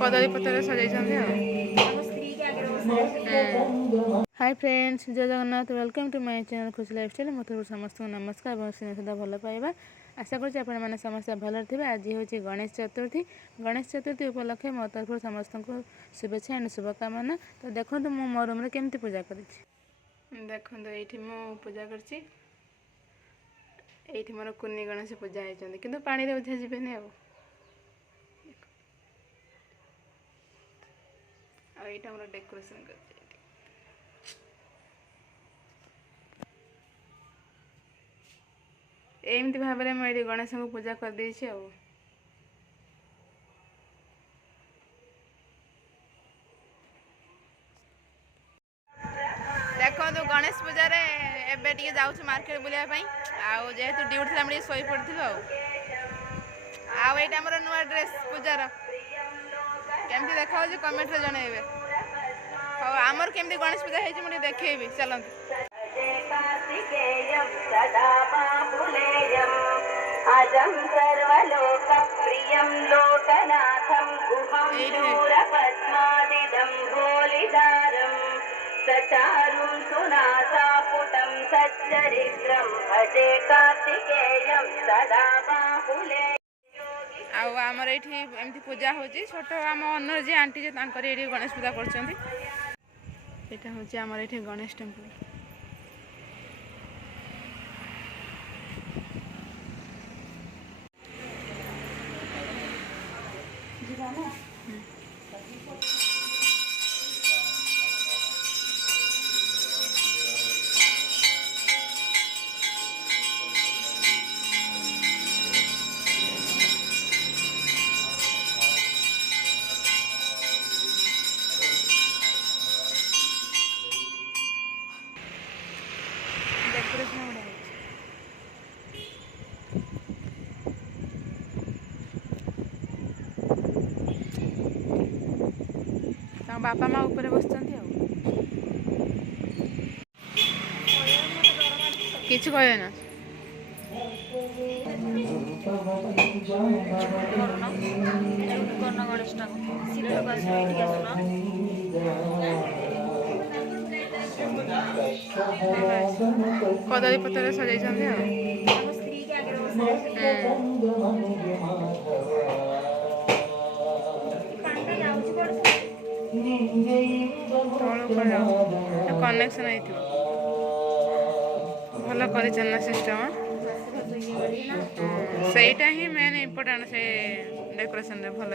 कदली पत्र सजाई। Hi friends, जय Jagannath. Welcome to my channel Khushi lifestyle. मत समस्त नमस्कार। सदा भल पाइबा आशा कर समस्त भल थे। आज हूँ गणेश चतुर्थी। गणेश चतुर्थी उपलक्षे मो तरफ समस्त को शुभेच्छा एंड शुभकामना। तो देखो मो मो रूम केमती पूजा कर देखो ये मु पूजा कर मोर कुनी गणेश पूजा होती कि पानी रे बुझा जीवन आईटा मोर डेकोरेशन कर एमती भाव में मुझे गणेश को पूजा कर दे देखो तो गणेश पूजा रे एबे टिके जाउछु मार्केट बुलिया आउ जेहेतु ड्यूटी था मुझे सोई पड़थिलो आउ एटा हमर नुआ ड्रेस पूजार केमती देखा हो कमेंट रे जणेबे। हो आमर केमती गणेश पूजा हेछि मुझे देखेबी चलंत। अजं सर्वलोकप्रियं लोकनाथं गुहं दूरपद्मादिदं भोलिदारं सचारुं सुनासापुटं सच्चरित्रं भजे कार्तिकेयं सदा बाहुले। आमर ये एमती पूजा होची छोट आम अनर जी आंटी जे तांकर ये गणेश पूजा करछंती। एटा होची आमर ये गणेश टेम्पल। बापा माँ ऊपर बसचंती किछ कहे ना कदली पत्र सजाई कनेक्शन भल कर सिस्टम सहीटा ही मेन इम्पोर्टाट से डेकोरेशन रे भल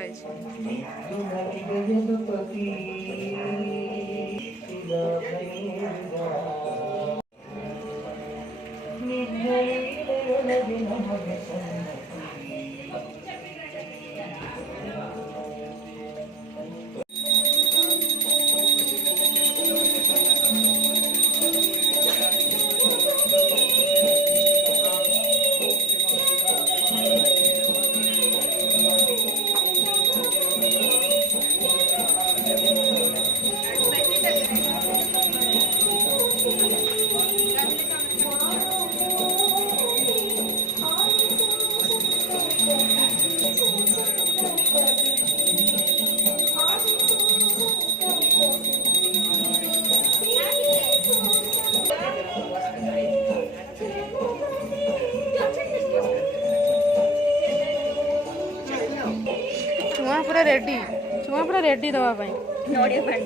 पूरा रेडी छुआ पूरा रेडी दवाई नड़िया पानी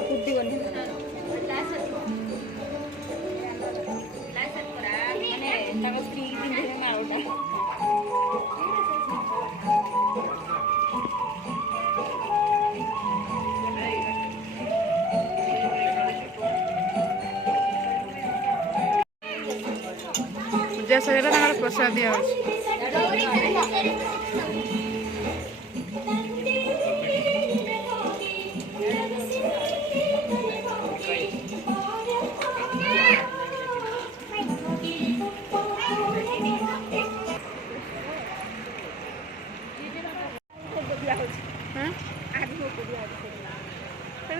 फुटी बनी पूजा सर प्रसाद दिया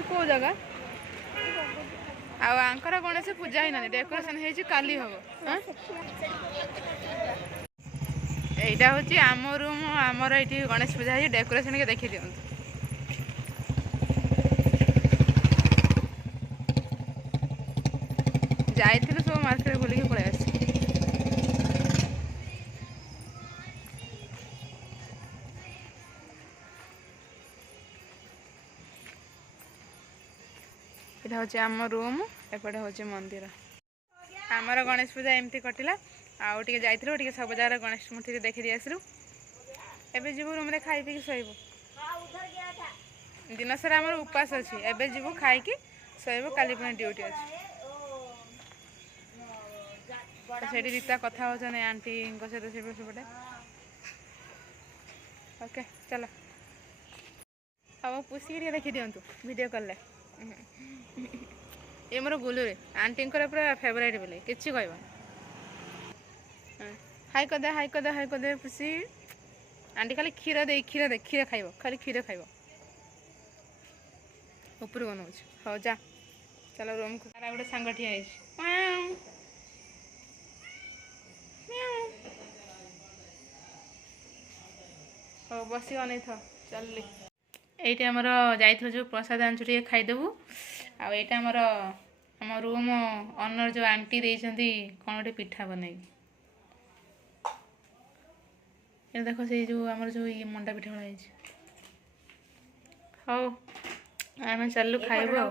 कौ जगह आंकर गणेश पूजा ही ना डेकोरेशन ହେଇଛି କାଲି ହବ। এইটা হচ্ছে ଆମ ରୁମ୍ ଆମର ଏଇଠି ଗଣେଶ ପୂଜା ହେଇଛି ଡେକୋରେସନ୍ ଟିକେ ଦେଖି ଦିଅନ୍ତୁ। ଯାଇଥିଲୁ ସବୁ ମାର୍କେଟ ବୁଲିକି ପଳେଇ ଆସିଛୁ। এটা হচ্ছে ଆମ ରୁମ୍ ଏପଟେ ହଉଛି ମନ୍ଦିର। ଆମର ଗଣେଶ ପୂଜା ଏମିତି କଟିଲା ଆଉ ଟିକେ ଯାଇଥିଲୁ ଟିକେ ସବୁ ଜାଗାରେ ଗଣେଶ ମୂର୍ତ୍ତି ଦେଖି ଦେଇ ଆସିଲୁ। ଏବେ ଯିବୁ ରୁମ୍ରେ ଖାଇ ପିଇକି ଶୋଇବୁ। ଦିନ ସାରା ଆମର ଉପାସ ଅଛି ଏବେ ଯିବୁ ଖାଇକି ଶୋଇବୁ କାଲି ପୁଣି ଡ୍ୟୁଟି ଅଛି। ସେଇଠି ରୀତା କଥା ହେଉଛନ୍ତି ଆଣ୍ଟିଙ୍କ ସହିତ ସେପଟେ। ଓକେ ଚାଲ ଆଉ ପୁଷିକି ଟିକେ ଦେଖି ଦିଅନ୍ତୁ ଭିଡ଼ିଓ କଲେ। ଏ ମୋର ଗୁଲୁରେ ଆଣ୍ଟିଙ୍କର ପୁରା ଫେଭରାଇଟ୍ ବୋଲି କିଛି କହିବନି। ହାଇ କରିଦେ ପୁଷି। ଆଣ୍ଟି ଖାଲି କ୍ଷୀର ଖାଇବ ଖାଲି କ୍ଷୀର ଖାଇବ। ଉପରକୁ ଅନଉଛି। ହଉ ଯା ଚାଲ ରୁମ୍କୁ। ଆଉ ଗୋଟେ ସାଙ୍ଗ ଠିଆ ହେଇଛି। ହଉ ବସି ଅନେଇଥାଅ ଚାଲିଲି। ଏଇଠି ଆମର ଯାଇଥିଲୁ ଯେଉଁ ପ୍ରସାଦ ଆଣିଛୁ ଟିକେ ଖାଇଦେବୁ। ଆଉ ଏଇଟା ଆମର ଆମ ରୁମ୍ ଅନର୍ ଯେଉଁ ଆଣ୍ଟି ଦେଇଛନ୍ତି କ'ଣ ଗୋଟେ ପିଠା ବନେଇକି। ଏଇଟା ଦେଖ ସେଇ ଯେଉଁ ଆମର ଯେଉଁ ଇଏ ମଣ୍ଡା ପିଠା ଭଳିଆ ହେଇଛି। ହଉ ଆମେ ଚାଲିଲୁ ଖାଇବୁ ଆଉ।